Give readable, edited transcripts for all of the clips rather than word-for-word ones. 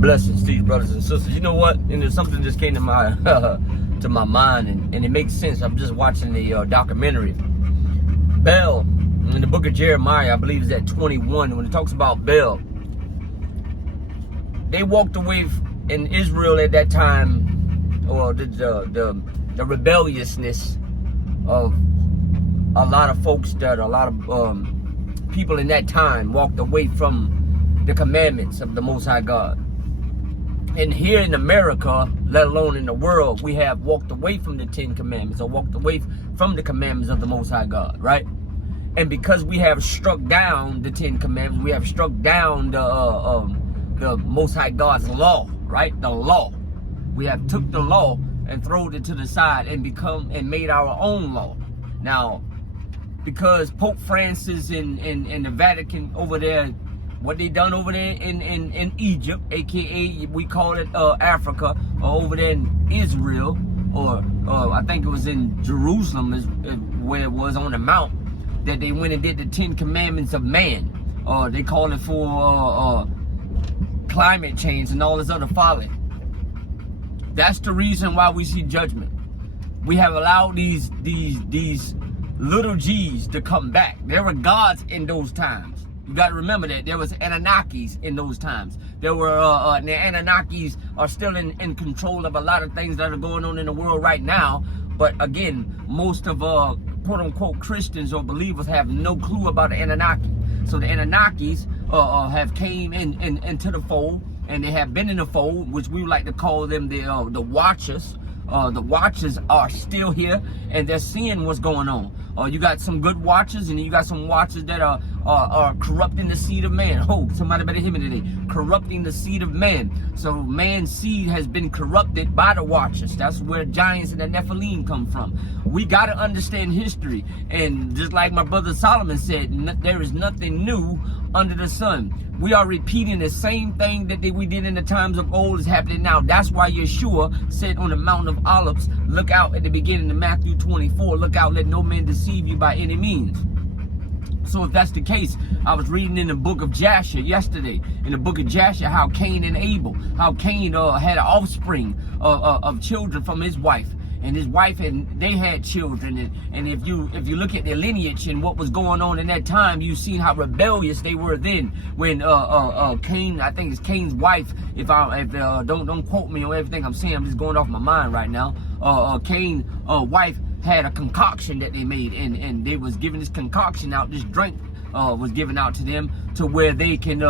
Blessings to you, brothers and sisters. You know what? And there's something just came to my to my mind, and it makes sense. I'm just watching the documentary. Baal, in the book of Jeremiah, I believe is at 21, when it talks about Baal. They walked away in Israel at that time, or the rebelliousness of a lot of folks, that a lot of people in that time walked away from the commandments of the Most High God. And here in America, let alone in the world, we have walked away from the 10 commandments, or walked away from the commandments of the Most High God, right? And because we have struck down the 10 commandments, we have struck down the Most High God's law, right? The law. We have took the law and thrown it to the side and made our own law. Now, because Pope Francis and the Vatican over there, what they done over there in Egypt, aka we call it Africa, or over there in Israel, or I think it was in Jerusalem is where it was on the mount, that they went and did the 10 commandments of man. They call it for climate change and all this other folly. That's the reason why we see judgment. We have allowed these little G's to come back. There were gods in those times. You got to remember that there was Anunnakis in those times. There were the Anunnakis are still in control of a lot of things that are going on in the world right now. But again, most of quote unquote Christians or believers have no clue about the Anunnaki. So the Anunnakis have came into the fold, and they have been in the fold, which we would like to call them the Watchers. The Watchers are still here, and they're seeing what's going on. You got some good Watchers, and you got some Watchers that are corrupting the seed of man. Oh, somebody better hear me today. Corrupting the seed of man. So man's seed has been corrupted by the Watchers. That's where giants and the Nephilim come from. We got to understand history. And just like my brother Solomon said, there is nothing new under the sun. We are repeating the same thing that we did in the times of old is happening now. That's why Yeshua said on the Mount of Olives, look out at the beginning of Matthew 24, look out, let no man deceive you by any means. So if that's the case, I was reading in the book of Jasher yesterday, in the book of Jasher, how Cain and Abel, how Cain had an offspring of children from his wife. And his wife, and they had children, and if you look at their lineage and what was going on in that time, you've seen how rebellious they were then. When Cain, I think it's Cain's wife, if don't quote me on everything I'm saying, I'm just going off my mind right now. Cain's wife had a concoction that they made, and they was giving this concoction out, this drink was given out to them, to where they can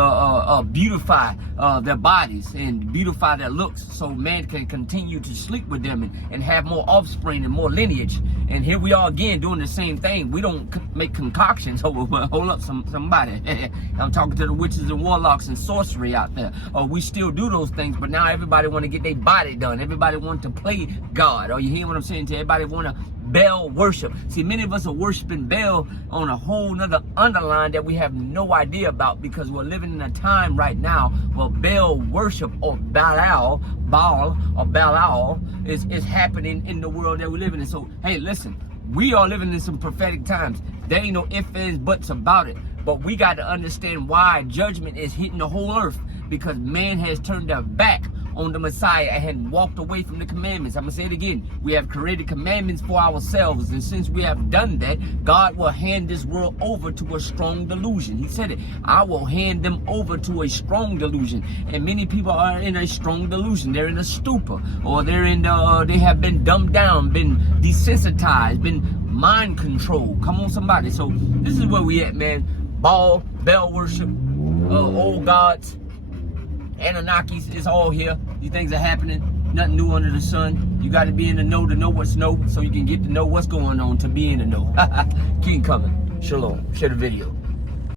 beautify their bodies and beautify their looks, so man can continue to sleep with them and have more offspring and more lineage. And here we are again doing the same thing. We don't make concoctions. Hold up, somebody. I'm talking to the witches and warlocks and sorcery out there. We still do those things, but now everybody want to get their body done. Everybody want to play God. You hear what I'm saying? To everybody want to Baal worship. See, many of us are worshiping Baal on a whole nother underline that we have no idea about, because we're living in a time right now where Baal worship, or Baal is happening in the world that we live in. So, hey, listen, we are living in some prophetic times. There ain't no ifs, ands, buts about it. But we got to understand why judgment is hitting the whole earth, because man has turned their back on the Messiah and had walked away from the commandments. I'm going to say it again. We have created commandments for ourselves, and since we have done that, God will hand this world over to a strong delusion. He said it. I will hand them over to a strong delusion. And many people are in a strong delusion. They're in a stupor, or they're in they have been dumbed down, been desensitized, been mind controlled. Come on, somebody. So this is where we at, man. Baal worship, old gods, Anunnakis, it's all here. These things are happening. Nothing new under the sun. You got to be in the know to know what's no, so you can get to know what's going on to be in the know. Keep coming. Shalom. Share the video.